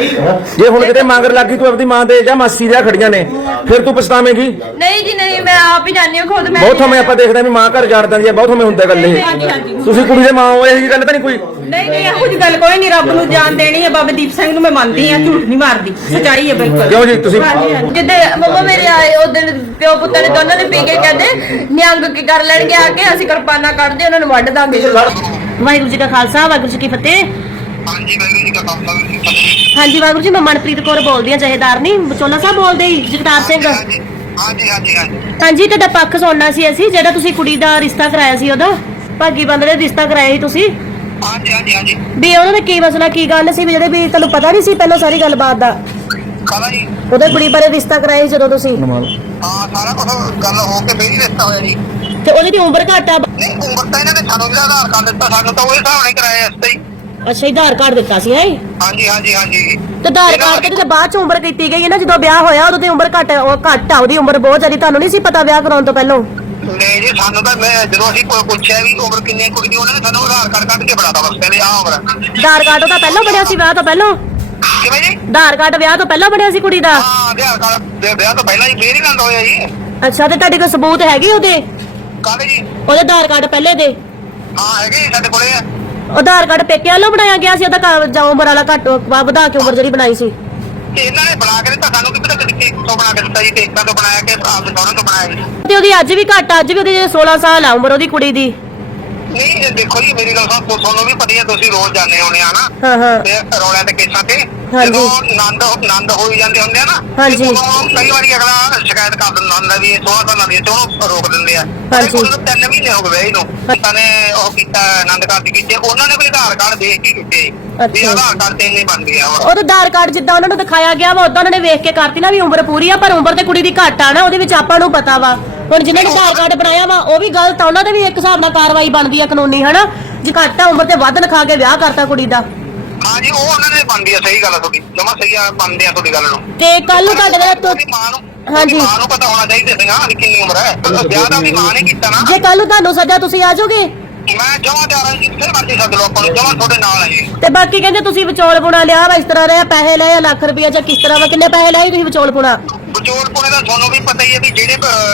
S2: ਜੇ ਹੁਣ ਕਿਤੇ ਮੰਗਰ ਲੱਗੀ ਤੂੰ ਆਪਣੀ ਮਾਂ ਦੇ ਜਾਂ ਮਾਸੀ ਦੇ ਖੜੀਆਂ ਨੇ ਫਿਰ ਤੂੰ ਪਛਤਾਵੇਂਗੀ।
S3: ਨਹੀਂ ਜੀ ਨਹੀਂ ਮੈਂ ਆਪ ਹੀ ਜਾਣੀ ਹਾਂ ਖੁਦ ਮੈਂ
S2: ਬਹੁਤ ਹਮੇ ਆਪਾਂ ਦੇਖਦੇ ਵੀ ਮਾਂ ਘਰ ਜਾੜ ਦਿੰਦੀ ਹੈ, ਬਹੁਤ ਹਮੇ ਹੁੰਦਾ ਗੱਲ ਇਹ। ਤੁਸੀਂ ਕੁੜੀ ਦੇ ਮਾਂ ਹੋ, ਇਹੋ ਜਿਹੀ ਗੱਲ ਤਾਂ ਨਹੀਂ ਕੋਈ?
S5: ਨਹੀਂ ਇਹੋ ਜਿਹੀ ਗੱਲ ਕੋਈ ਨਹੀਂ ਰੱਬ ਨੂੰ ਜਾਨ ਦੇਣੀ ਹੈ ਬਾਬਾ ਦੀਪ ਸਿੰਘ ਨੂੰ ਮੈਂ ਮੰਨਦੀ ਆ ਝੂਠ ਨਹੀਂ ਮਾਰਦੀ ਸੱਚਾਈ ਹੈ ਬਿਲਕੁਲ।
S2: ਕਿਉਂ ਜੀ ਤੁਸੀਂ?
S3: ਜਿੱਦੇ ਮੰਮਾ ਮੇਰੇ ਆਏ ਉਹ ਦਿਨ ਪਿਓ ਪੁੱਤਾਂ ਨੇ ਦੋਨਾਂ ਨੇ ਪੀ ਕੇ ਕਹਿੰਦੇ ਨਿਹੰਗ ਕੀ ਕਰ ਲੈਣਗੇ ਆ ਕੇ ਅਸੀਂ ਕਿਰਪਾਨਾਂ ਕੱਢਦੇ ਉਹਨਾਂ ਨੂੰ ਵੱਢ ਦਾਂਗੇ।
S5: ਵਾਹਿਗੁਰੂ ਜੀ ਕਾ ਖਾਲਸਾ ਵਾਹਿਗੁਰੂ ਜੀ ਕੀ ਫਤਿਹ।
S7: ਹਾਂਜੀ ਵਾਹਿਗੁਰੂ ਜੀ ਕਾ ਖਾਲਸਾ ਵਾਹਿਗੁਰੂ ਜੀ ਕੀ ਫਤਿਹ।
S5: ਹਾਂਜੀ ਵਾਹਿਗੁਰੂ ਜੀ ਮੈਂ ਮਨਪ੍ਰੀਤ ਕੌਰ ਬੋਲਦੀ ਆ ਜਹੇਦਾਰ ਨਹੀਂ ਬਚੋਲਾ ਸਾਹਿਬ ਬੋਲਦੇ ਜੀ ਜਗਤਾਰ ਸਿੰਘ।
S7: ਹਾਂਜੀ ਹਾਂਜੀ ਹਾਂਜੀ
S5: ਹਾਂਜੀ ਤੁਹਾਡਾ ਪੱਖ ਸੁਣਨਾ ਸੀ ਅਸੀਂ ਜਿਹੜਾ ਤੁਸੀਂ ਕੁੜੀ ਦਾ ਰਿਸ਼ਤਾ ਕਰਾਇਆ ਸੀ ਉਹਦਾ ਭਾਗੀ ਬੰਦ ਦੇ ਰਿਸ਼ਤਾ ਕਰਾਇਆ ਸੀ ਤੁਸੀਂ
S7: ਹਾਂਜੀ ਹਾਂਜੀ ਹਾਂਜੀ
S5: ਵੀ ਉਹਨਾਂ ਦਾ ਕੀ ਮਸਲਾ ਕੀ ਗੱਲ ਸੀ ਵੀ ਜਿਹੜੇ ਵੀ ਤੁਹਾਨੂੰ ਪਤਾ ਨਹੀਂ ਸੀ ਪਹਿਲਾਂ ਸਾਰੀ ਗੱਲਬਾਤ ਦਾ
S7: ਕਾਲਾ ਜੀ
S5: ਉਹਦੇ ਕੁੜੀ ਬਾਰੇ ਰਿਸ਼ਤਾ ਕਰਾਇਆ ਸੀ ਜਦੋਂ ਤੁਸੀਂ
S7: ਹਾਂ ਸਾਰਾ ਕੁਝ ਗੱਲ ਹੋ ਕੇ ਫੇਰ ਹੀ ਰਿਸ਼ਤਾ ਹੋਇਆ ਜੀ।
S5: ਤੇ ਉਹਦੀ ਦੀ ਉਮਰ ਘੱਟ ਆ।
S7: ਨਹੀਂ ਉਮਰ ਤਾਂ ਇਹਨਾਂ ਨੇ ਸਾਨੂੰ ਜਿਹੜਾ ਆਧਾਰ ਕਾਰਡ ਦਿੱਤਾ ਸਾਨੂੰ ਤਾਂ ਉਹ ਹਿਸਾਬ ਨਾਲ ਹੀ ਕਰਾਇਆ ਇਸ ਤੇ ਹੀ।
S5: ਅੱਛਾ ਆਧਾਰ ਕਾਰਡ ਦਿੱਤਾ ਸੀ ਹੈ
S7: ਹਾਂਜੀ ਹਾਂਜੀ ਹਾਂਜੀ
S5: ਤੇ ਆਧਾਰ ਕਾਰਡ ਤੇ ਬਾਅਦ ਚ ਉਮਰ ਕੀਤੀ ਗਈ ਹੈ ਨਾ ਜਦੋਂ ਵਿਆਹ ਹੋਇਆ ਉਦੋਂ ਦੀ ਉਮਰ ਘੱਟ ਆ ਉਹਦੀ ਉਮਰ ਬਹੁਤ ਜ਼ਿਆਦਾ ਤੁਹਾਨੂੰ ਨਹੀਂ ਸੀ ਪਤਾ ਵਿਆਹ ਕਰਾਉਣ ਤੋਂ ਪਹਿਲਾਂ?
S7: ਨਹੀਂ ਜੀ ਸਾਨੂੰ ਤਾਂ ਮੈਂ ਜਦੋਂ ਅਸੀਂ ਪੁੱਛਿਆ ਵੀ ਉਮਰ ਕਿੰਨੀ ਹੈ ਕੁੜੀ ਦੀ ਉਹਨਾਂ ਨੇ ਸਾਨੂੰ ਆਧਾਰ ਕਾਰਡ ਕੱਢ ਕੇ ਫੜਾਤਾ ਬਸ ਕਹਿੰਦੇ ਆਹ ਉਮਰ ਹੈ।
S5: ਆਧਾਰ ਕਾਰਡ ਉਹਦਾ ਪਹਿਲਾਂ ਬਣਿਆ ਸੀ ਵਿਆਹ ਤੋਂ ਪਹਿਲਾਂ?
S7: ਕਿਵੇਂ ਜੀ?
S5: ਆਧਾਰ ਕਾਰਡ ਵਿਆਹ ਤੋਂ ਪਹਿਲਾਂ ਬਣਿਆ ਸੀ ਕੁੜੀ ਦਾ?
S7: ਹਾਂ ਆਧਾਰ ਕਾਰਡ ਦੇ ਵਿਆਹ ਤੋਂ ਪਹਿਲਾਂ ਹੀ ਫੇਰ ਹੀ ਲੰਦ ਹੋਇਆ ਜੀ।
S5: ਅੱਛਾ ਤੇ ਤੁਹਾਡੇ ਕੋਲ ਸਬੂਤ ਹੈਗੇ ਉਹਦੇ
S7: ਕਾਲੇ ਜੀ
S5: ਉਹਦੇ ਆਧਾਰ ਕਾਰਡ ਪਹਿਲੇ ਦੇ?
S7: ਹਾਂ ਹੈਗੇ ਜੀ ਸਾਡੇ ਕੋਲੇ ਆ।
S5: ਆਧਾਰ ਕਾਰਡ ਪੇਕੇ ਵੱਲੋਂ ਬਣਾਇਆ ਗਿਆ ਸੀ ਉਹਦਾ ਜਾਂ ਉਮਰ ਵਾਲਾ ਘੱਟ ਵਧਾ ਕੇ ਉਮਰ ਜਿਹੜੀ ਬਣਾਈ ਸੀ?
S7: ਤੇ ਇਹਨਾਂ ਨੇ ਬਣਾ ਕੇ ਦਿੱਤਾ ਸਾਨੂੰ ਕਿਤੇ ਕਿਤੇ ਤੋਂ ਬਣਾ ਕੇ ਦਿੱਤਾ ਜੀ ਟੇਕਾਂ ਤੋਂ ਬਣਾਇਆ ਕਿ ਆਪ ਦੇ ਸਹੁਰੇ ਤੋਂ ਬਣਾਇਆ ਜੀ।
S5: ਤੇ ਉਹਦੀ ਅੱਜ ਵੀ ਘੱਟ ਅੱਜ ਵੀ ਉਹਦੀ 16 ਸਾਲ ਆ ਉਮਰ ਉਹਦੀ ਕੁੜੀ ਦੀ।
S7: ਨਹੀਂ ਇਹ ਦੇਖੋ ਜੀ ਮੇਰੀ ਗੱਲ ਸੁਣੋ ਤੁਹਾਨੂੰ ਵੀ ਪਤਾ ਹੀ ਹੈ ਤੁਸੀਂ ਰੋਜ਼ ਜਾਂਦੇ ਹੋਣੇ ਆ ਨਾ
S5: ਹਾਂ ਹਾਂ
S7: ਤੇ ਰੌਲਿਆਂ ਤੇ ਕੇਸਾਂ ਤੇ
S5: ਹਾਂਜੀ।
S7: ਜਦੋਂ ਆਨੰਦ ਹੋਈ ਜਾਂਦੇ ਹੁੰਦੇ ਆ ਨਾ
S5: ਹਾਂਜੀ।
S7: ਤੇ ਉਦੋਂ ਕਈ ਵਾਰੀ ਅਗਲਾ ਸ਼ਿਕਾਇਤ ਕਰ ਦਿੰਦਾ ਹੁੰਦਾ ਵੀ 16 ਸਾਲਾਂ ਦੀ ਤੇ ਉਹਨੂੰ ਰੋਕ ਦਿੰਦੇ ਆ।
S5: ਹਾਂਜੀ।
S7: ਉਹਨੂੰ 3 ਮਹੀਨੇ ਹੋ ਗਏ ਇਹਨੂੰ ਉਹਨਾਂ ਨੇ ਉਹ ਕੀਤਾ ਆਨੰਦ ਕਾਰਡ ਕੀਤੇ ਉਹਨਾਂ ਨੇ ਵੀ ਆਧਾਰ ਕਾਰਡ ਦੇਖ ਕੇ ਕੀਤੇ ਵੀ
S5: ਅੱਛਾ।
S7: ਆਧਾਰ ਕਾਰਡ ਤੇ ਨਹੀਂ ਬਣ ਗਿਆ ਹੁਣ।
S5: ਉਹਦਾ ਆਧਾਰ ਕਾਰਡ ਜਿੱਦਾਂ ਉਹਨਾਂ ਨੂੰ ਦਿਖਾਇਆ ਗਿਆ ਵਾ ਉਦਾਂ ਉਹਨਾਂ ਨੇ ਵੇਖ ਕੇ ਕਰਤੀ ਨਾ ਵੀ ਉਮਰ ਪੂਰੀ ਆ ਪਰ ਉਮਰ ਤੇ ਕੁੜੀ ਦੀ ਘੱਟ ਆ ਨਾ ਉਹਦੇ ਵਿੱਚ ਆਪਾਂ ਨੂੰ ਪਤਾ ਵਾ। ਹੁਣ ਜਿਨ੍ਹਾਂ ਨੇ ਆਧਾਰ ਕਾਰਡ ਬਣਾਇਆ ਵਾ ਉਹ ਵੀ ਗਲਤ ਆ ਉਹਨਾਂ ਦੇ ਵੀ ਇੱਕ ਹਿਸਾਬ ਨਾਲ ਕਾਰਵਾਈ ਬਣਦੀ ਆ ਕਾਨੂੰਨੀ ਹਨਾ ਜੇ ਘੱਟ ਆ ਉਮਰ ਤੇ ਵੱਧ ਲਿਖਾ ਕੇ ਵਿਆਹ ਕਰਤਾ ਕੁੜੀ ਦਾ।
S7: ਹਾਂਜੀ ਉਹ ਉਹਨਾਂ ਨੇ ਬਣਦੀ ਆ ਸਹੀ ਗੱਲ ਆ ਤੁਹਾਡੀ ਜਮਾ ਸਹੀ ਆ ਬਣਦੇ ਆ ਤੁਹਾਡੀ ਗੱਲ ਨੂੰ।
S5: ਤੇ ਕੱਲ ਨੂੰ ਤੁਹਾਡੇ ਨਾਲ
S7: ਉਹਦੀ ਮਾਂ ਨੂੰ
S5: ਹਾਂਜੀ।
S7: ਮਾਂ ਨੂੰ ਪਤਾ ਹੋਣਾ ਚਾਹੀਦਾ ਸੀਗਾ ਵੀ ਕਿੰਨੀ ਉਮਰ ਹੈ ਵਿਆਹ ਦਾ ਉਹਦੀ ਮਾਂ ਨੇ ਕੀਤਾ ਨਾ।
S5: ਜੇ ਕੱਲ ਨੂੰ ਤੁਹਾਨੂੰ ਸਜ਼ਾ ਤੁਸੀਂ ਆ ਜਾਓਗੇ?
S7: ਮੈਂ ਜਮਾ ਤਿਆਰ ਹਾਂ ਜਿੱਥੇ ਮਰਜ਼ੀ ਸੱਦ ਲਓ ਆਪਾਂ ਨੂੰ ਜਮਾ ਤੁਹਾਡੇ ਨਾਲ ਹੈ ਜੀ।
S5: ਤੇ ਬਾਕੀ ਕਹਿੰਦੇ ਤੁਸੀਂ ਵਿਚੋਲ ਪੁਣਾ ਲਿਆ ਵਾ ਇਸ ਤਰ੍ਹਾਂ ਰਿਹਾ ਪੈਸੇ ਲਏ ਆ ਲੱਖ ਰੁਪਇਆ ਜਾਂ ਕਿਸ ਤਰ੍ਹਾਂ ਵਾ ਕਿੰਨੇ ਪੈਸੇ ਲਏ ਤੁਸੀਂ ਵਿਚੋਲ ਪੁਣਾ?
S7: ਵਿਚੋਲ ਪੁਣੇ ਦਾ ਤੁਹਾਨੂੰ ਵੀ ਪਤਾ ਹੀ ਹੈ ਵੀ ਜਿਹੜੇ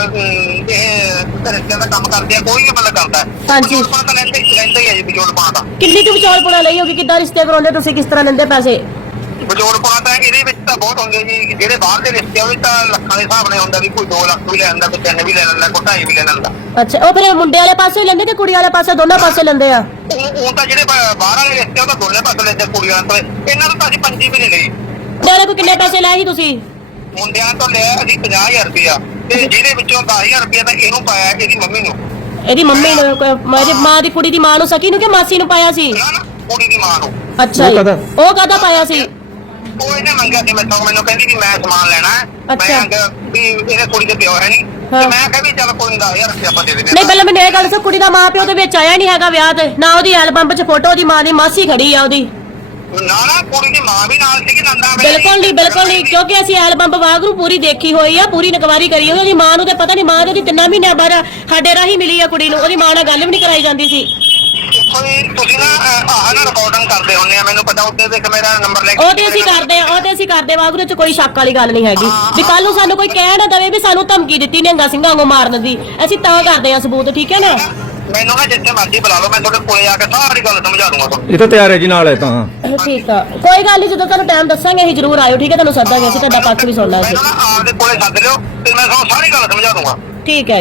S7: ਇਹ ਰਿਸ਼ਤੇ ਦਾ ਕੰਮ ਕਰਦੇ ਆ ਕੋਈ ਵੀ ਮਤਲਬ ਕਰਦਾ ਹੈ।
S5: ਹਾਂਜੀ।
S7: ਵਿਚੋਲ ਪੁਣਾ ਤਾਂ ਲੈਂਦੇ ਹੀ ਹੈ ਜੀ ਵਿਚੋਲ ਪੁਣਾ ਤਾਂ।
S5: ਕਿੰਨੀ ਕੁ ਵਿਚੋਲ ਪੁਣਾ ਲਈ ਹੋਗੀ ਕਿੱਦਾਂ ਰਿਸ਼ਤੇ ਕਰਾਉਂਦੇ ਤੁਸੀਂ ਕਿਸ ਤਰ੍ਹਾਂ ਲੈਂਦੇ ਪੈਸੇ?
S7: ਵਿਚੋਲ ਪੁਣਾ ਤਾਂ ਇਹਦੇ ਵਿੱਚ ਤਾਂ ਬਹੁਤ ਹੁੰਦੇ ਜੀ ਜਿਹੜੇ ਬਾਹਰ ਦੇ ਰਿਸ਼ਤੇ ਆ ਉਹ ਤਾਂ ਲੱਖਾਂ ਦੇ ਹਿਸਾਬ ਨਾਲ ਹੁੰਦਾ ਵੀ ਕੋਈ 2 ਲੱਖ ਵੀ ਲੈ ਲੈਂਦਾ ਕੋਈ 3 ਵੀ ਲੈ ਲੈਂਦਾ ਕੋਈ 2.5 ਵੀ ਲੈ ਲੈਂਦਾ।
S5: ਅੱਛਾ ਉਹ ਫਿਰ ਮੁੰਡੇ ਵਾਲੇ ਪਾਸੇ ਲੈਂਦੇ ਤੇ ਕੁੜੀ ਵਾਲੇ ਪਾਸੇ ਦੋਨਾਂ ਪਾਸੇ ਲੈਂਦੇ ਆ?
S7: ਉਹ ਤਾਂ ਜਿਹੜੇ ਬਾਹਰ ਵਾਲੇ ਰਿਸ਼ਤੇ ਉਹ ਤਾਂ ਦੋਨੇ ਪਾਸੇ ਲੈਂਦੇ ਕੁੜੀਆਂ ਤੋਂ ਇਹਨਾਂ ਤੋਂ ਤਾਂ ਅਸੀਂ 5 ਵੀ ਨਹੀਂ ਲਈ।
S5: ਮੁੰਡੇ ਵਾਲੇ ਕੋ ਕਿੰਨੇ ਪੈਸੇ ਲਏ ਸੀ ਤੁਸੀਂ?
S7: ਮੁੰਡਿਆਂ ਤੋਂ ਲਿਆ ਅਸੀਂ 50,000 ਰੁਪਇਆ ਤੇ ਜਿਹਦੇ ਵਿੱਚੋਂ 10,000 ਰੁਪਇਆ ਤਾਂ ਇਹਨੂੰ ਪਾਇਆ ਇਹਦੀ ਮੰਮੀ ਨੂੰ।
S5: ਇਹਦੀ ਮੰਮੀ ਨੇ ਮੇਰੀ ਮਾਂ ਦੀ ਕੁੜੀ ਦੀ ਮਾਂ ਨੂੰ ਸਕੀ ਨੂੰ ਕਿ ਮਾਸੀ ਨੂੰ ਪਾਇਆ ਸੀ?
S7: ਨਾ ਨਾ ਕੁੜੀ ਦੀ ਮਾਂ ਨੂੰ।
S5: ਅੱਛਾ ਜੀ ਉਹ ਕਾਹਦਾ ਪਾਇਆ ਸੀ?
S7: ਉਹ ਇਹਨੇ ਮੰਗਿਆ ਸੀ ਮੈਨੂੰ ਕਹਿੰਦੀ ਕਿ ਮੈਂ ਸਮਾਨ ਲੈਣਾ ਹੈ।
S5: ਅੱਛਾ।
S7: ਮੈਂ ਕਿਹਾ ਵੀ ਇਹਦੇ ਕੁੜੀ ਦੇ ਪਿਓ ਹੈ ਨਹੀਂ ਤੇ ਮੈਂ ਕਿਹਾ ਵੀ ਚੱਲ ਕੋਈ 10,000 ਰੁਪਇਆ ਆਪਾਂ ਦੇ ਦਿੰਦੇ
S5: ਨਹੀਂ ਪਹਿਲਾਂ ਮੈਨੂੰ ਇਹ ਗੱਲ ਦੱਸੋ ਕੁੜੀ ਦਾ ਮਾਂ ਪਿਓ ਦੇ ਵਿੱਚ ਆਇਆ ਨਹੀਂ ਹੈਗਾ ਵਿਆਹ ਤੇ ਨਾ ਉਹਦੀ ਐਲਬਮ 'ਚ ਫੋਟੋ ਉਹਦੀ ਮਾਂ ਦੀ ਮਾਸੀ ਖੜੀ ਆ ਉਹਦੀ?
S7: ਨਾ ਨਾ ਕੁੜੀ ਦੀ ਮਾਂ ਵੀ ਨਾਲ ਸੀਗੀ ਨੰਦਾ
S5: ਬਿਲਕੁਲ ਨਹੀਂ ਕਿਉਂਕਿ ਅਸੀਂ ਐਲਬਮ ਵਾਗਰੂ ਪੂਰੀ ਦੇਖੀ ਹੋਈ ਆ ਪੂਰੀ ਨਕਵਾਰੀ ਕਰੀ ਹੋਈ ਉਹਦੀ ਮਾਂ ਨੂੰ ਤੇ ਪਤਾ ਨਹੀਂ ਮਾਂ ਉਹਦੀ 3 ਮਹੀਨਿਆਂ ਬਾਅਦ ਸਾਡੇ ਰਾਹੀਂ ਮਿਲੀ ਆ ਕੁੜੀ ਨੂੰ ਉਹਦੀ ਮਾਂ ਨਾਲ ਗੱਲ ਵੀ ਨਹੀਂ ਕਰਾਈ ਜਾਂਦੀ ਸੀ।
S7: ਤੁਸੀਂ ਨਾ ਆਹ ਨਾ ਰਿਕਾਰਡਿੰਗ ਕਰਦੇ ਹੁੰਦੇ ਆ ਮੈਨੂੰ ਪਤਾ ਉੱਤੇ ਦੇਖ ਮੇਰਾ ਨੰਬਰ ਲੈ ਕੇ
S5: ਉਹ ਤੇ ਅਸੀਂ ਕਰਦੇ ਵਾਗਰੂ 'ਚ ਕੋਈ ਸ਼ੱਕ ਵਾਲੀ ਗੱਲ ਨਹੀਂ ਹੈਗੀ ਵੀ ਕੱਲ ਨੂੰ ਸਾਨੂੰ ਕੋਈ ਕਹਿ ਨਾ ਦਵੇ ਵੀ ਸਾਨੂੰ ਧਮਕੀ ਦਿੱਤੀ ਨਿਹੰਗਾ ਸਿੰਘਾਂ ਵਾਂਗੂ ਮਾਰਨ ਦੀ ਅਸੀਂ ਤਾਂ ਕਰਦੇ ਆ ਸਬੂਤ ਠੀਕ ਹੈ ਨਾ।
S7: ਮੈਨੂੰ ਨਾ ਜਿੱਥੇ ਮਰਜ਼ੀ ਬੁਲਾ ਲਓ ਮੈਂ ਤੁਹਾਡੇ ਕੋਲੇ ਆ ਕੇ ਸਾਰੀ ਗੱਲ ਸਮਝਾ ਦੂੰਗਾ ਤੁਹਾਨੂੰ।
S2: ਇਹ ਤਾਂ ਤਿਆਰ ਹੈ ਜੀ ਨਾਲ ਹੈ ਤਾਂ।
S5: ਠੀਕ ਆ ਕੋਈ ਗੱਲ ਨਹੀਂ ਜਦੋਂ ਤੁਹਾਨੂੰ ਟਾਈਮ ਦੱਸਾਂਗੇ ਅਸੀਂ ਜ਼ਰੂਰ ਆਇਓ ਠੀਕ ਹੈ ਤੁਹਾਨੂੰ ਸੱਦਾਂਗੇ ਅਸੀਂ ਤੁਹਾਡਾ ਪੱਖ ਵੀ ਸੁਣਨਾ ਅਸੀਂ।
S7: ਮੈਨੂੰ ਨਾ ਆਪਦੇ ਕੋਲੇ ਸੱਦ ਲਿਓ ਤੇ ਮੈਂ ਤੁਹਾਨੂੰ ਸਾਰੀ ਗੱਲ ਸਮਝਾ ਦੂੰਗਾ।
S5: ਠੀਕ ਹੈ ਜੀ।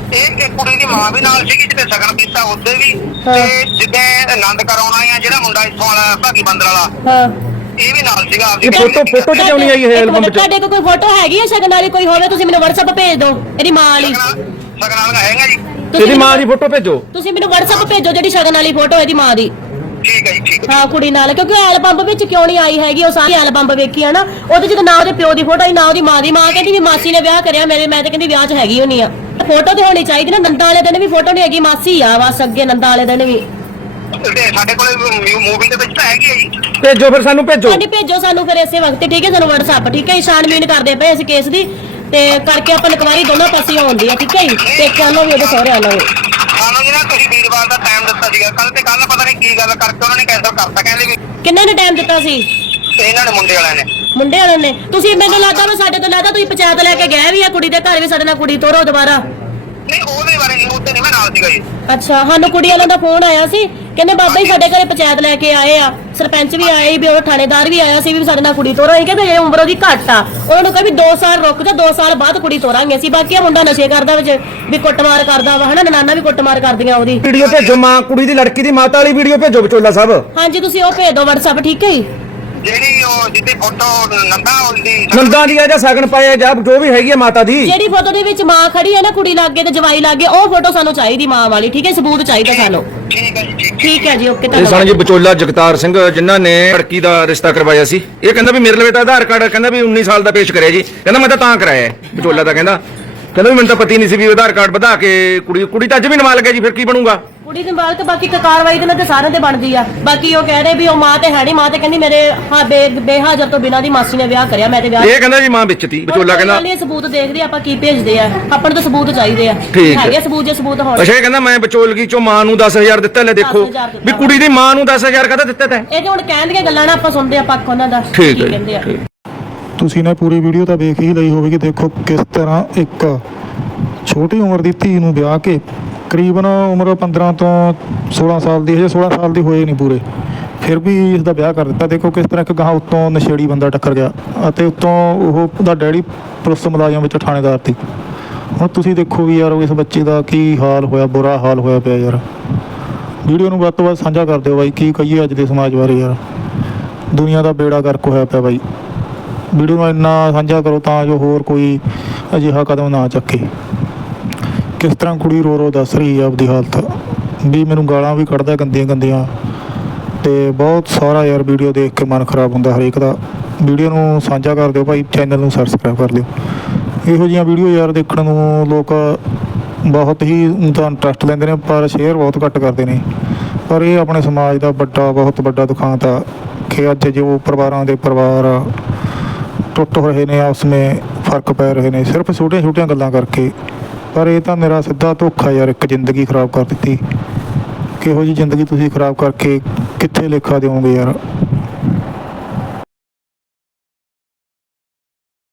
S7: ਇਹ ਕੁੜੀ ਦੀ ਮਾਂ ਵੀ ਨਾਲ ਸੀਗੀ ਜਿੱਤੇ ਸ਼ਗਨ ਕੀਤਾ ਉੱਥੇ ਵੀ, ਤੇ ਜਿੱਦੇ ਆਨੰਦ ਕਰਾਉਣਾ ਆ ਜਿਹੜਾ ਮੁੰਡਾ ਇੱਥੋਂ ਵਾਲਾ ਭਾਗੀ ਬੰਦਰ ਵਾਲਾ
S5: ਹਾਂ
S7: ਇਹ ਵੀ ਨਾਲ ਸੀਗਾ।
S2: ਇਹ ਫੋਟੋ ਚ ਕਿਉਂ ਨਹੀਂ ਆਈ ਇਹ ਐਲਬਮ ਚ?
S5: ਤੁਹਾਡੇ ਕੋਲ ਕੋਈ ਫੋਟੋ ਹੈਗੀ ਹੈ ਸ਼ਗਨ ਵਾਲੀ ਕੋਈ ਹੋਵੇ ਤੁਸੀਂ ਮੈਨੂੰ WhatsApp ਭੇਜ ਦਿਓ ਇਹਦੀ ਮਾਂ ਵਾਲੀ।
S7: ਸ਼ਗਨ ਵਾਲਾ ਹੈਗਾ ਜੀ।
S2: ਇਹਦੀ ਮਾਂ ਦੀ ਫੋਟੋ ਭੇਜੋ।
S5: ਤੁਸੀਂ ਮੈਨੂੰ WhatsApp ਭੇਜੋ ਜਿਹੜੀ ਸ਼ਗਨ ਵਾਲੀ ਫੋਟੋ ਇਹਦੀ ਮਾਂ ਦੀ।
S7: ਠੀਕ ਹੈ ਜੀ, ਠੀਕ ਹੈ।
S5: ਹਾਂ ਕੁੜੀ ਨਾਲ, ਕਿਉਂਕਿ ਐਲਬਮ ਵਿੱਚ ਕਿਉਂ ਨਹੀਂ ਆਈ ਹੈਗੀ, ਉਹ ਸਾਰੀ ਐਲਬਮ ਵੇਖੀ ਆ ਨਾ, ਉਹਦੇ ਜਦੋਂ ਨਾ ਉਹਦੇ ਪਿਓ ਦੀ ਫੋਟੋ ਹੀ ਨਾ ਉਹਦੀ ਮਾਂ ਦੀ। ਮਾਂ ਕਹਿੰਦੀ ਵੀ ਮਾਸੀ ਨੇ ਵਿਆਹ ਕਰਿਆ ਮੇਰੇ, ਮੈਂ ਤੇ ਕਹਿੰਦੀ ਵਿਆਹ 'ਚ ਹੈਗੀ ਹੋਣੀ ਆ। ਫੋਟੋ ਤੇ ਹੋਣੀ ਚਾਹੀਦੀ ਨਾ, ਨੰਦਾ ਵਾਲੇ ਦਿਨ ਵੀ ਫੋਟੋ ਨਹੀਂ ਹੈਗੀ, ਮਾਸੀ ਆ ਬਸ ਅੱਗੇ ਨੰਦਾ ਵਾਲੇ ਦਿਨ ਵੀ।
S7: ਤੇ ਸਾਡੇ ਕੋਲ ਮੂਵੀ ਦੇ ਵਿੱਚ ਤਾਂ ਹੈਗੀ ਹੈ ਜੀ।
S2: ਭੇਜੋ ਫਿਰ ਸਾਨੂੰ ਭੇਜੋ।
S5: ਹਾਂਜੀ ਭੇਜੋ ਸਾਨੂੰ ਫਿਰ ਇਸੇ ਵਕਤ, ਠੀਕ ਹੈ? ਸਾਨੂੰ WhatsApp, ਠੀਕ ਹੈ? ਛਾਣਬੀਨ ਕਰਦੇ ਪਏ ਇਸ ਕੇਸ ਦੀ ਤੇ ਕਰਕੇ ਆਪਾਂ ਇਨਕੁਆਇਰੀ ਦੋਨੋਂ ਪਾਸੇ ਹੋਣਦੀ ਆ, ਠੀਕ ਹੈ ਜੀ? ਪੇਕੇ ਵਾਲੋਂ ਵੀ ਉਹਦੇ ਸਹੁਰੇ ਵਾਲੋਂ ਵੀ।
S7: ਸਾਨੂੰ ਜਿਹੜਾ ਤੁਸੀਂ ਵੀਰਵਾਰ ਦਾ ਟਾਈਮ ਦਿੱਤਾ ਸੀਗਾ ਕੱਲ, ਤੇ ਕੱਲ ਪਤਾ ਨਹੀਂ ਕੀ ਗੱਲ ਕਰਕੇ ਉਹਨਾਂ ਨੇ ਕੈਂਸਲ ਕਰਤਾ, ਕਹਿੰਦੇ ਵੀ
S5: ਕਿੰਨਾਂ ਨੇ ਟਾਈਮ ਦਿੱਤਾ ਸੀ?
S7: ਤੇ ਇਹਨਾਂ ਨੇ ਮੁੰਡੇ ਵਾਲਿਆਂ ਨੇ।
S5: ਮੁੰਡੇ ਵਾਲਿਆਂ ਨੇ? ਤੁਸੀਂ ਮੈਨੂੰ ਲੱਗਦਾ ਵਾ ਸਾਡੇ ਤੋਂ ਲੱਗਦਾ ਤੁਸੀਂ ਪੰਚਾਇਤ ਲੈ ਕੇ ਗਏ ਵੀ ਆ ਕੁੜੀ ਦੇ ਘਰ ਵੀ ਸਾਡੇ ਨਾਲ ਕੁੜੀ ਤੋਰੋ ਦੁਬਾਰਾ।
S7: ਨਹੀਂ ਉਹਦੇ ਬਾਰੇ ਨਹੀਂ, ਉੱਤੇ ਨਹੀਂ ਮੈਂ ਨਾਲ ਸੀਗਾ ਜੀ।
S5: ਅੱਛਾ, ਸਾਨੂੰ ਕੁੜੀ ਵਾਲਿਆਂ ਦਾ ਫੋਨ ਆਇਆ ਸੀ, ਕਹਿੰਦੇ ਬਾਬਾ ਜੀ ਸਾਡੇ ਘਰੇ ਪੰਚਾਇਤ ਲੈ ਕੇ ਆਏ ਆ, ਸਰਪੰਚ ਵੀ ਆਏ ਵੀ, ਉਹ ਥਾਣੇਦਾਰ ਵੀ ਆਇਆ ਸੀ ਵੀ ਸਾਡੇ ਨਾਲ ਕੁੜੀ ਤੋਰਾਂਗੇ। ਕਹਿੰਦੇ ਜੇ ਉਮਰ ਉਹਦੀ ਘੱਟ ਆ, ਉਹਨਾਂ ਨੂੰ ਕਹੇ ਵੀ 2 ਸਾਲ ਰੁਕ ਜਾ, 2 ਸਾਲ ਬਾਅਦ ਕੁੜੀ ਤੋਰਾਂਗੇ ਅਸੀਂ। ਬਾਕੀ ਆ ਮੁੰਡਾ ਨਸ਼ੇ ਕਰਦਾ ਵਿੱਚ ਵੀ ਕੁੱਟਮਾਰ ਕਰਦਾ ਵਾ, ਹਨਾ? ਨਨਾਨਾ ਵੀ ਕੁੱਟਮਾਰ ਕਰਦੀਆਂ ਉਹਦੀ।
S2: ਵੀਡੀਓ ਭੇਜੋ, ਮਾਂ ਕੁੜੀ ਦੀ ਲੜਕੀ ਦੀ ਮਾਤਾ ਵਾਲੀ ਵੀਡੀਓ ਭੇਜੋ ਵਿਚੋਲਾ ਸਾਹਿਬ।
S5: ਹਾਂਜੀ ਤੁਸੀਂ ਉਹ ਭੇਜ ਦਿਓ WhatsApp, ਠੀਕ ਹੈ ਜੀ?
S7: ਜਿਹੜੀ ਉਹ ਜਿੱਦੀ ਫੋਟੋ ਨੰਦਾ ਉਹਦੀ
S2: ਨੰਦਾ ਦੀ ਆ ਜਾਂ ਸ਼ਗਨ ਪਾਇਆ ਜਾਂ ਜੋ ਵੀ ਹੈਗੀ ਆ ਮਾਤਾ ਦੀ,
S5: ਜਿਹੜੀ ਫੋਟੋ ਦੇ ਵਿੱਚ ਮਾਂ ਖੜੀ ਹੈ ਨਾ ਕੁੜੀ ਲਾਗੇ ਤੇ ਜਵਾਈ ਲਾਗੇ, ਉਹ ਫੋਟੋ ਸਾਨੂੰ ਚਾਹੀਦੀ ਮਾਂ ਵਾਲੀ, ਠੀਕ ਹੈ? ਸਬੂਤ ਚਾਹੀਦਾ ਸਾਨੂੰ।
S7: ਠੀਕ ਹੈ ਜੀ, ਠੀਕ।
S5: ਠੀਕ ਹੈ ਜੀ, ਓਕੇ।
S2: ਇਹ ਸਨ ਜੀ ਵਿਚੋਲਾ ਜਗਤਾਰ ਸਿੰਘ ਜਿਨ੍ਹਾਂ ਨੇ ਲੜਕੀ ਦਾ ਰਿਸ਼ਤਾ ਕਰਵਾਇਆ ਸੀ। ਇਹ ਕਹਿੰਦਾ ਵੀ ਮੇਰੇ ਲਈ ਤਾਂ ਆਧਾਰ ਕਾਰਡ ਕਹਿੰਦਾ ਵੀ 19 ਸਾਲ ਦਾ ਪੇਸ਼ ਕਰਿਆ ਜੀ। ਕਹਿੰਦਾ ਮੈਂ ਤਾਂ ਕਰਾਇਆ ਵਿਚੋਲਾ ਦਾ, ਕਹਿੰਦਾ ਵੀ ਮੈਨੂੰ ਤਾਂ ਪਤਾ ਹੀ ਨਹੀਂ ਸੀ ਵੀ ਆਧਾਰ ਕਾਰਡ ਵਧਾ ਕੇ ਕੁੜੀ ਤਾਂ ਅੱਜ ਵੀ ਨਾਬਾਲਗ ਹੈ ਜੀ, ਫਿਰ ਕੀ ਬਣੂਗਾ?
S5: ਕੁੜੀ ਦੇ ਬਾਲ ਤੇ ਬਾਕੀ ਕਾਰਵਾਈ ਦੇ ਨਾਲ ਤੇ ਸਾਰਿਆਂ ਤੇ ਬਣਦੀ ਆ। ਬਾਕੀ ਉਹ ਕਹਿ ਰਹੇ ਵੀ ਉਹ ਮਾਂ ਤੇ ਹੈ ਨਹੀਂ, ਮਾਂ ਤੇ ਕਹਿੰਦੀ ਮੇਰੇ ਬੇਹਾਜ਼ਰ ਤੋਂ ਬਿਨਾਂ ਦੀ ਮਾਸੀ ਨੇ ਵਿਆਹ ਕਰਿਆ, ਮੈਂ ਤੇ ਵਿਆਹ।
S2: ਇਹ ਕਹਿੰਦਾ ਜੀ ਮਾਂ ਵਿੱਚ ਤੀ, ਵਿਚੋਲਾ ਕਹਿੰਦਾ
S5: ਇਹ ਸਬੂਤ ਦੇਖਦੇ ਆਪਾਂ ਕੀ ਭੇਜਦੇ ਆ, ਆਪਾਂ ਨੂੰ ਤਾਂ ਸਬੂਤ ਚਾਹੀਦੇ ਆ।
S2: ਠੀਕ ਹੈ।
S5: ਹੈਗੇ ਸਬੂਤ, ਜੇ ਸਬੂਤ ਹੋਣ।
S2: ਅੱਛਾ, ਇਹ ਕਹਿੰਦਾ ਮੈਂ ਵਿਚੋਲਗੀ ਚੋਂ ਮਾਂ ਨੂੰ 10,000 ਦਿੱਤਾ। ਲੈ ਦੇਖੋ
S5: 10,000 ਦਿੱਤਾ।
S2: ਵੀ ਕੁੜੀ ਦੀ ਮਾਂ ਨੂੰ 10,000 ਕਾਹਦਾ ਦਿੱਤਾ ਤੈਂ?
S5: ਇਹ ਤੇ ਹੁਣ ਕਹਿਣ ਦੀਆਂ ਗੱਲਾਂ ਨਾ ਆਪਾਂ ਸੁਣਦੇ ਆ, ਪੱਖ ਉਹਨਾਂ ਦਾ
S2: ਠੀਕ ਹੈ
S5: ਕਹਿੰਦੇ ਆ।
S6: ਤੁਸੀਂ ਨੇ ਪੂਰੀ ਵੀਡੀਓ ਤਾਂ ਵੇਖ ਹੀ ਲਈ ਹੋਵੇਗੀ। ਦੇਖੋ ਕਿਸ ਤਰ੍ਹਾਂ ਇੱਕ ਛੋਟੀ ਉਮਰ ਦੀ ਧੀ ਨੂੰ ਵਿਆਹ ਕੇ, ਕਰੀਬਨ ਉਮਰ 15 ਤੋਂ 16 ਸਾਲ ਦੀ, ਹਜੇ 16 ਸਾਲ ਦੀ ਹੋਏ ਨਹੀਂ ਪੂਰੇ, ਫਿਰ ਵੀ ਇਸ ਦਾ ਵਿਆਹ ਕਰ ਦਿੱਤਾ। ਦੇਖੋ ਕਿਸ ਤਰ੍ਹਾਂ ਇੱਕ ਗਾਂ ਉੱਤੋਂ ਨਸ਼ੇੜੀ ਬੰਦਾ ਟੱਕਰ ਗਿਆ ਅਤੇ ਉੱਤੋਂ ਉਹਦਾ ਡੈਡੀ ਪੁਲਿਸ ਮੁਲਾਜ਼ਮ ਵਿੱਚ ਥਾਣੇਦਾਰ ਸੀ। ਹੁਣ ਤੁਸੀਂ ਦੇਖੋ ਵੀ ਯਾਰ ਇਸ ਬੱਚੇ ਦਾ ਕੀ ਹਾਲ ਹੋਇਆ, ਬੁਰਾ ਹਾਲ ਹੋਇਆ ਪਿਆ ਯਾਰ। ਵੀਡੀਓ ਨੂੰ ਵੱਧ ਤੋਂ ਵੱਧ ਸਾਂਝਾ ਕਰ ਦਿਓ ਬਾਈ, ਕੀ ਕਹੀਏ ਅੱਜ ਦੇ ਸਮਾਜ ਬਾਰੇ ਯਾਰ। ਦੁਨੀਆ ਦਾ ਬੇੜਾ ਗਰਕ ਹੋਇਆ ਪਿਆ ਬਾਈ। ਵੀਡੀਓ ਨੂੰ ਇੰਨਾ ਸਾਂਝਾ ਕਰੋ ਤਾਂ ਜੋ ਹੋਰ ਕੋਈ ਅਜਿਹਾ ਕਦਮ ਨਾ ਚੱਕੇ। ਕਿਸ ਤਰ੍ਹਾਂ ਕੁੜੀ ਰੋ ਰੋ ਦੱਸ ਰਹੀ ਹੈ ਆਪਦੀ ਹਾਲਤ ਵੀ, ਮੈਨੂੰ ਗਾਲਾਂ ਵੀ ਕੱਢਦਾ ਗੰਦੀਆਂ ਤੇ ਬਹੁਤ ਸਾਰਾ ਯਾਰ। ਵੀਡੀਓ ਦੇਖ ਕੇ ਮਨ ਖਰਾਬ ਹੁੰਦਾ ਹਰੇਕ ਦਾ। ਵੀਡੀਓ ਨੂੰ ਸਾਂਝਾ ਕਰ ਦਿਓ ਭਾਈ, ਚੈਨਲ ਨੂੰ ਸਬਸਕ੍ਰਾਈਬ ਕਰ ਲਿਓ। ਇਹੋ ਜਿਹੀਆਂ ਵੀਡੀਓ ਯਾਰ ਦੇਖਣ ਨੂੰ ਲੋਕ ਬਹੁਤ ਹੀ ਤਾਂ ਇੰਟਰਸਟ ਲੈਂਦੇ ਨੇ, ਪਰ ਸ਼ੇਅਰ ਬਹੁਤ ਘੱਟ ਕਰਦੇ ਨੇ। ਪਰ ਇਹ ਆਪਣੇ ਸਮਾਜ ਦਾ ਬਹੁਤ ਵੱਡਾ ਦੁਖਾਂਤ ਆ ਕਿ ਅੱਜ ਜੋ ਪਰਿਵਾਰਾਂ ਦੇ ਪਰਿਵਾਰ ਟੁੱਟ ਰਹੇ ਨੇ, ਆਪਸ ਵਿੱਚ ਫਰਕ ਪੈ ਰਹੇ ਨੇ ਸਿਰਫ ਛੋਟੀਆਂ ਗੱਲਾਂ ਕਰਕੇ। ਪਰ ਇਹ ਤਾਂ ਮੇਰਾ ਸਿੱਧਾ ਧੋਖਾ ਯਾਰ, ਇੱਕ ਜ਼ਿੰਦਗੀ ਖਰਾਬ ਕਰ ਦਿੱਤੀ। ਕਿਹੋ ਜਿਹੀ ਜ਼ਿੰਦਗੀ ਤੁਸੀਂ ਖਰਾਬ ਕਰਕੇ ਕਿੱਥੇ ਲੇਖਾ ਦਿਓਗੇ ਯਾਰ।